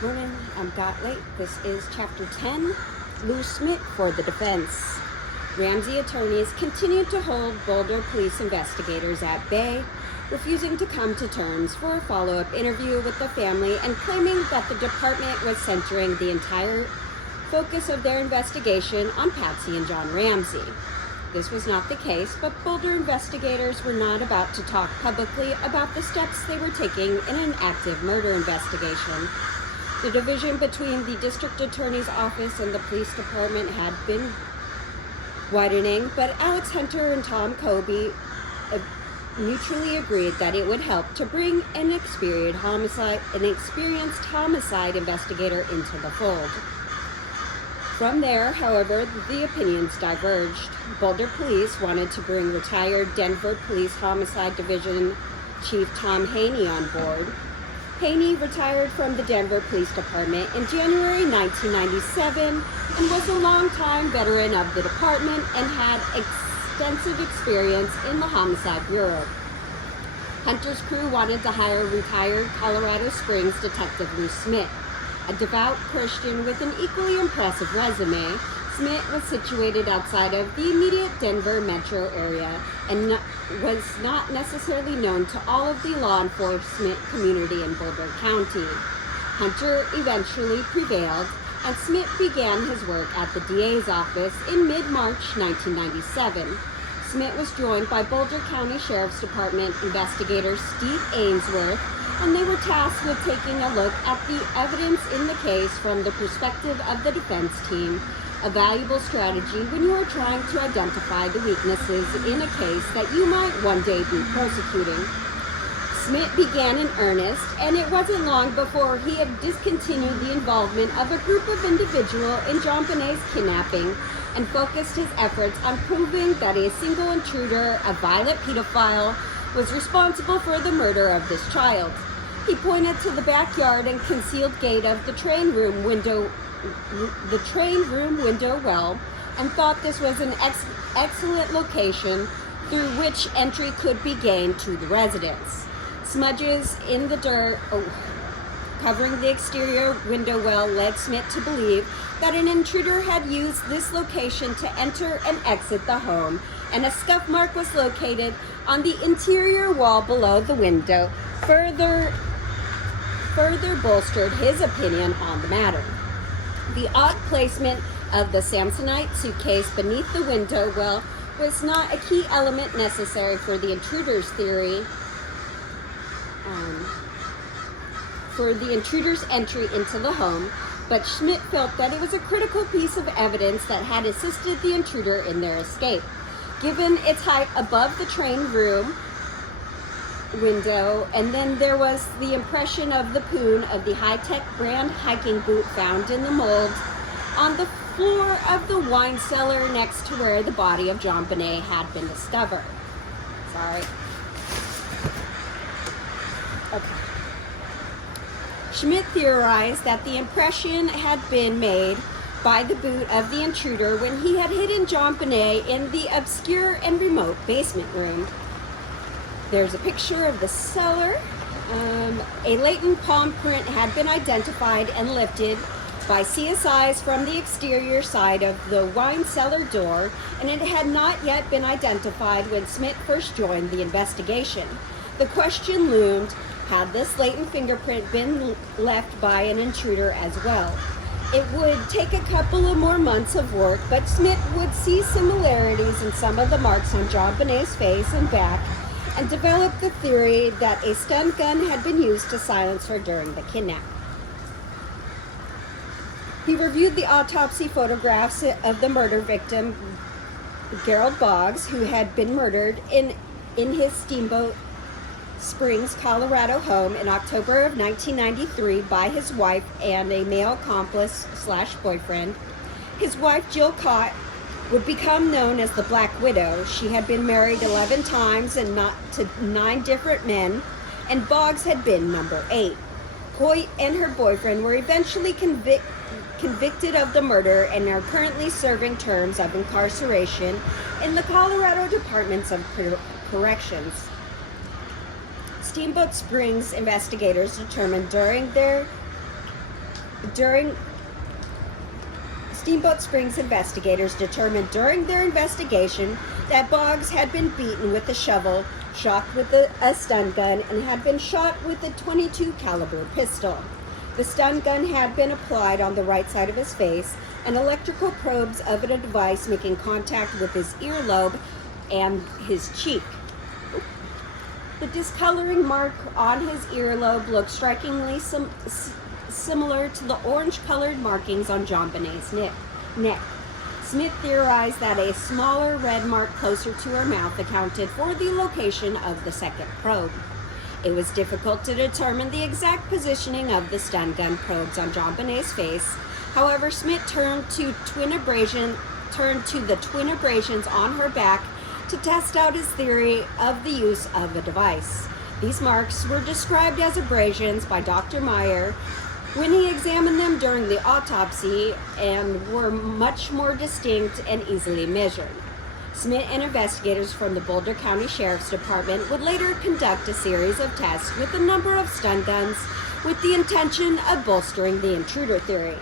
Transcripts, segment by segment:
Morning, I'm Dot Late. This is Chapter 10, Lou Smit for the defense. Ramsey attorneys continued to hold Boulder police investigators at bay, refusing to come to terms for a follow-up interview with the family and claiming that the department was centering the entire focus of their investigation on Patsy and John Ramsey. This was not the case, but Boulder investigators were not about to talk publicly about the steps they were taking in an active murder investigation. The division between the district attorney's office and the police department had been widening, but Alex Hunter and Tom Kobe mutually agreed that it would help to bring an experienced homicide investigator into the fold. From there, however, the opinions diverged. Boulder Police wanted to bring retired Denver Police Homicide Division Chief Tom Haney on board. Haney retired from the Denver Police Department in January 1997 and was a longtime veteran of the department and had extensive experience in the Homicide Bureau. Hunter's crew wanted to hire retired Colorado Springs Detective Lou Smit. A devout Christian with an equally impressive resume, Smit was situated outside of the immediate Denver metro area and was not necessarily known to all of the law enforcement community in Boulder County. Hunter eventually prevailed, and Smit began his work at the DA's office in mid-March 1997. Smit was joined by Boulder County Sheriff's Department investigator Steve Ainsworth, and they were tasked with taking a look at the evidence in the case from the perspective of the defense team, a valuable strategy when you are trying to identify the weaknesses in a case that you might one day be prosecuting. Smit began in earnest, and it wasn't long before he had discontinued the involvement of a group of individuals in JonBenét's kidnapping and focused his efforts on proving that a single intruder, a violent pedophile, was responsible for the murder of this child. He pointed to the backyard and concealed gate of the train room window well, and thought this was an excellent location through which entry could be gained to the residence. Smudges in the dirt covering the exterior window well led Smit to believe that an intruder had used this location to enter and exit the home, and a scuff mark was located on the interior wall below the window, further bolstered his opinion on the matter. The odd placement of the Samsonite suitcase beneath the window well was not a key element necessary for the intruder's theory, for the intruder's entry into the home, but Smit felt that it was a critical piece of evidence that had assisted the intruder in their escape. Given its height above the train room window, and then there was the impression of the poon of the high-tech brand hiking boot found in the mold on the floor of the wine cellar next to where the body of JonBenet had been discovered. Sorry. Okay. Smit theorized that the impression had been made by the boot of the intruder when he had hidden JonBenet in the obscure and remote basement room. There's a picture of the cellar. A latent palm print had been identified and lifted by CSIs from the exterior side of the wine cellar door, and it had not yet been identified when Smit first joined the investigation. The question loomed, had this latent fingerprint been left by an intruder as well? It would take a couple of more months of work, but Smit would see similarities in some of the marks on JonBenét's face and back, and develop the theory that a stun gun had been used to silence her during the kidnapping. He reviewed the autopsy photographs of the murder victim, Gerald Boggs, who had been murdered in his Steamboat Springs, Colorado home in October of 1993 by his wife and a male accomplice/boyfriend. His wife, Jill Cott, would become known as the Black Widow. She had been married 11 times and not to 9 different men, and Boggs had been number 8. Hoyt and her boyfriend were eventually convicted of the murder and are currently serving terms of incarceration in the Colorado Departments of Corrections. Steamboat Springs investigators determined during their Steamboat Springs investigators determined during their investigation that Boggs had been beaten with a shovel, shocked with a stun gun, and had been shot with a .22 caliber pistol. The stun gun had been applied on the right side of his face, and electrical probes of a device making contact with his earlobe and his cheek. The discoloring mark on his earlobe looked strikingly similar to the orange-colored markings on JonBenét's neck. Smith theorized that a smaller red mark closer to her mouth accounted for the location of the second probe. It was difficult to determine the exact positioning of the stun gun probes on JonBenét's face. However, Smith turned to the twin abrasions on her back to test out his theory of the use of the device. These marks were described as abrasions by Dr. Meyer when he examined them during the autopsy and were much more distinct and easily measured. Smith and investigators from the Boulder County Sheriff's Department would later conduct a series of tests with a number of stun guns with the intention of bolstering the intruder theory.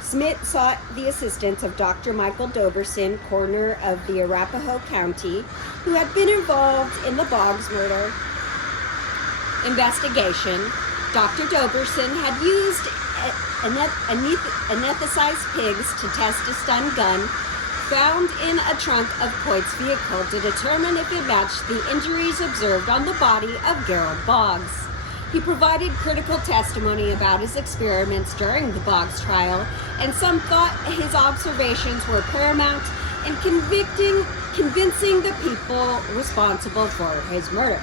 Smith sought the assistance of Dr. Michael Doberson, coroner of the Arapahoe County, who had been involved in the Boggs murder investigation. Dr. Doberson had used anesthetized pigs to test a stun gun found in a trunk of Coit's vehicle to determine if it matched the injuries observed on the body of Gerald Boggs. He provided critical testimony about his experiments during the Boggs trial, and some thought his observations were paramount in convincing the people responsible for his murder.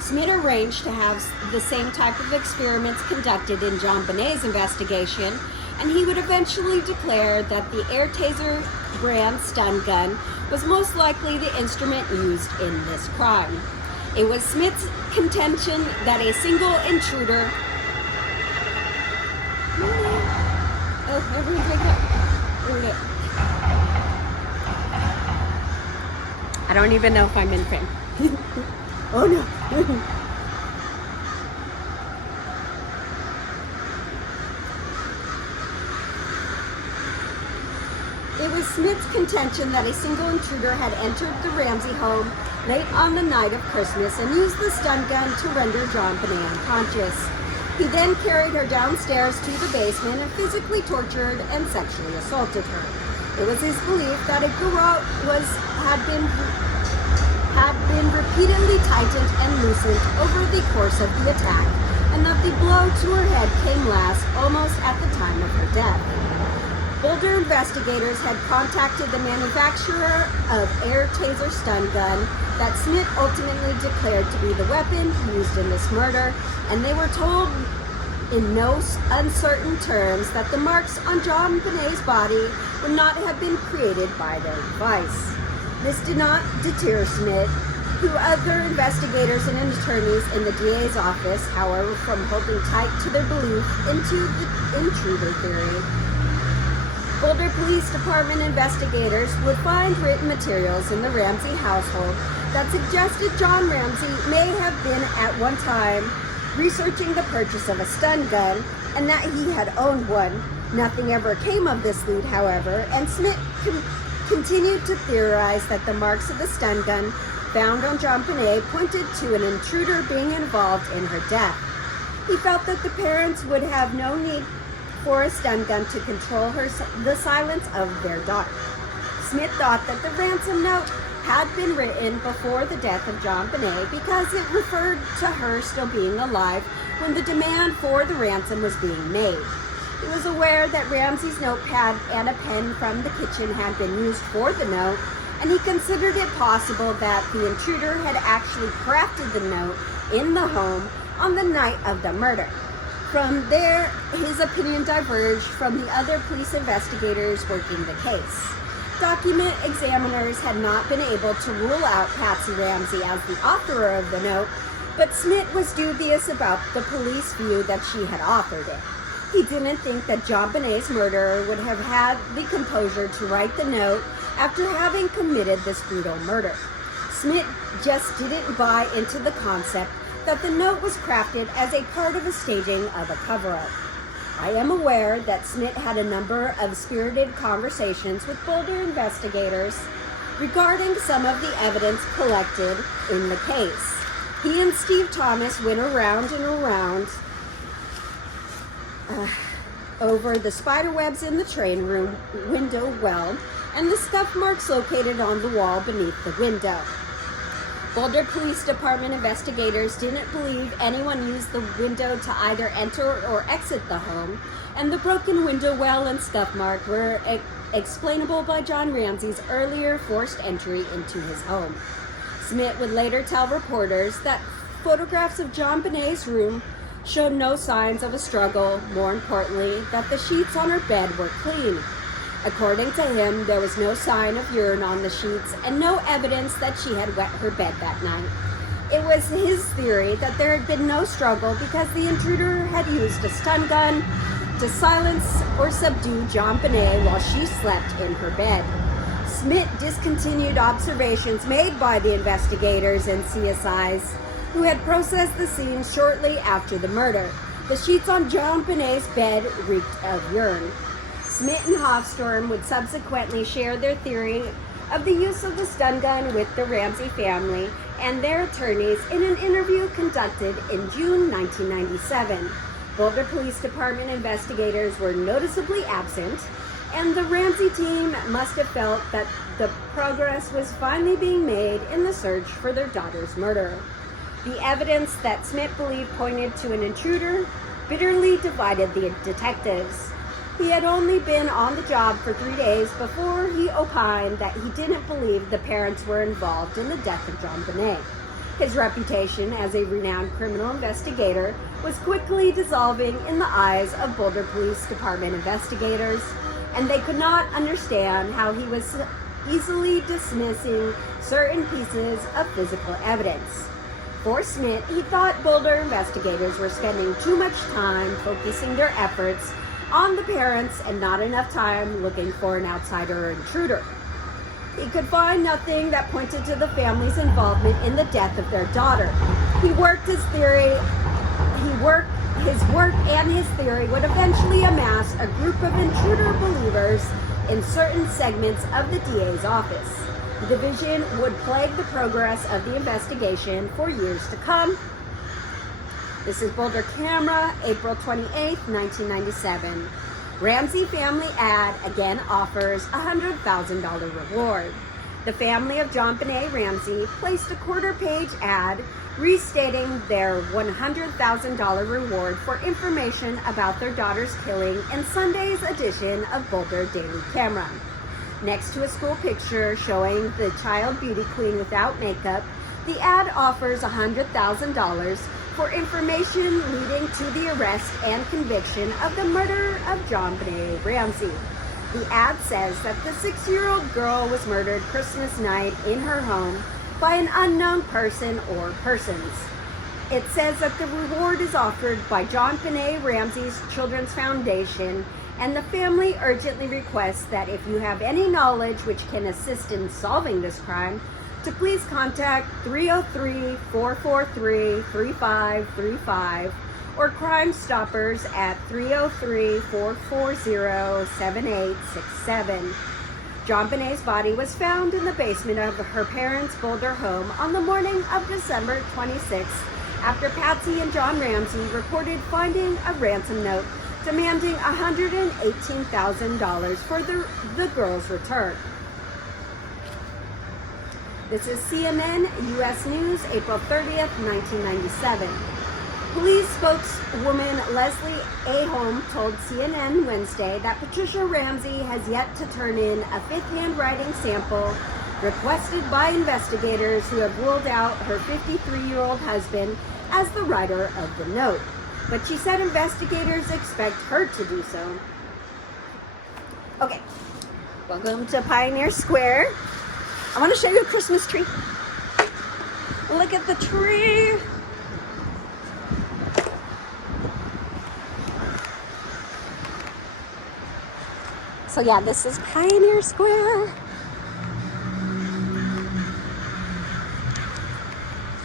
Smith arranged to have the same type of experiments conducted in JonBenét's investigation, and he would eventually declare that the Air Taser brand stun gun was most likely the instrument used in this crime. It was Smith's contention that a single intruder... Oh, everyone's waking up. I don't even know if I'm in frame. Oh no. It was Smith's contention that a single intruder had entered the Ramsey home late on the night of Christmas and used the stun gun to render JonBenet unconscious. He then carried her downstairs to the basement and physically tortured and sexually assaulted her. It was his belief that a garrote had been repeatedly tightened and loosened over the course of the attack, and that the blow to her head came last almost at the time of her death. Boulder investigators had contacted the manufacturer of Air Taser stun gun that Smith ultimately declared to be the weapon used in this murder, and they were told in no uncertain terms that the marks on JonBenet's body would not have been created by their device. This did not deter Smith, who other investigators and attorneys in the DA's office, however, from holding tight to their belief into the intruder theory. Boulder Police Department investigators would find written materials in the Ramsey household that suggested John Ramsey may have been at one time researching the purchase of a stun gun and that he had owned one. Nothing ever came of this lead, however, and Smith continued to theorize that the marks of the stun gun found on JonBenet pointed to an intruder being involved in her death. He felt that the parents would have no need for a stun gun to control the silence of their daughter. Smith thought that the ransom note had been written before the death of JonBenet because it referred to her still being alive when the demand for the ransom was being made. He was aware that Ramsey's notepad and a pen from the kitchen had been used for the note, and he considered it possible that the intruder had actually crafted the note in the home on the night of the murder. From there, his opinion diverged from the other police investigators working the case. Document examiners had not been able to rule out Patsy Ramsey as the author of the note, but Smith was dubious about the police view that she had authored it. He didn't think that JonBenet's murderer would have had the composure to write the note after having committed this brutal murder. Smith just didn't buy into the concept that the note was crafted as a part of a staging of a cover-up. I am aware that Smith had a number of spirited conversations with Boulder investigators regarding some of the evidence collected in the case. He and Steve Thomas went around and around over the spider webs in the train room window well and the scuff marks located on the wall beneath the window. Boulder Police Department investigators didn't believe anyone used the window to either enter or exit the home, and the broken window well and scuff mark were explainable by John Ramsey's earlier forced entry into his home. Smith would later tell reporters that photographs of JonBenét's room showed no signs of a struggle, more importantly, that the sheets on her bed were clean. According to him, there was no sign of urine on the sheets and no evidence that she had wet her bed that night. It was his theory that there had been no struggle because the intruder had used a stun gun to silence or subdue JonBenet while she slept in her bed. Smith discontinued observations made by the investigators and CSIs who had processed the scene shortly after the murder. The sheets on JonBenét's bed reeked of urine. Smith and Hofstorm would subsequently share their theory of the use of the stun gun with the Ramsey family and their attorneys in an interview conducted in June 1997. Boulder Police Department investigators were noticeably absent, and the Ramsey team must have felt that the progress was finally being made in the search for their daughter's murderer. The evidence that Smith believed pointed to an intruder bitterly divided the detectives. He had only been on the job for 3 days before he opined that he didn't believe the parents were involved in the death of JonBenet. His reputation as a renowned criminal investigator was quickly dissolving in the eyes of Boulder Police Department investigators, and they could not understand how he was easily dismissing certain pieces of physical evidence. For Smith, he thought Boulder investigators were spending too much time focusing their efforts on the parents and not enough time looking for an outsider or intruder. He could find nothing that pointed to the family's involvement in the death of their daughter. His work and his theory would eventually amass a group of intruder believers in certain segments of the DA's office. The division would plague the progress of the investigation for years to come. This is Boulder Camera, April 28, 1997. Ramsey family ad again offers a $100,000 reward. The family of JonBenet Ramsey placed a quarter-page ad restating their $100,000 reward for information about their daughter's killing in Sunday's edition of Boulder Daily Camera. Next to a school picture showing the child beauty queen without makeup, the ad offers $100,000 for information leading to the arrest and conviction of the murder of JonBenet Ramsey. The ad says that the 6-year-old girl was murdered Christmas night in her home by an unknown person or persons. It says that the reward is offered by JonBenet Ramsey's Children's Foundation, and the family urgently requests that if you have any knowledge which can assist in solving this crime, to please contact 303-443-3535 or Crime Stoppers at 303-440-7867. JonBenet's body was found in the basement of her parents' Boulder home on the morning of December 26th after Patsy and John Ramsey reported finding a ransom note demanding $118,000 for the girl's return. This is CNN U.S. News, April 30th, 1997. Police spokeswoman Leslie Ahom told CNN Wednesday that Patricia Ramsey has yet to turn in a fifth handwriting sample requested by investigators who have ruled out her 53-year-old husband as the writer of the note. But she said investigators expect her to do so. Okay, welcome to Pioneer Square. I want to show you a Christmas tree. Look at the tree. So yeah, this is Pioneer Square.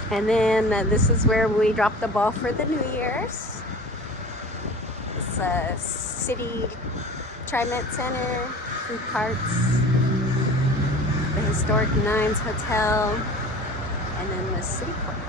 And then this is where we drop the ball for the New Year's. So the City TriMet Center, food carts, the historic Nines Hotel, and then the City Park.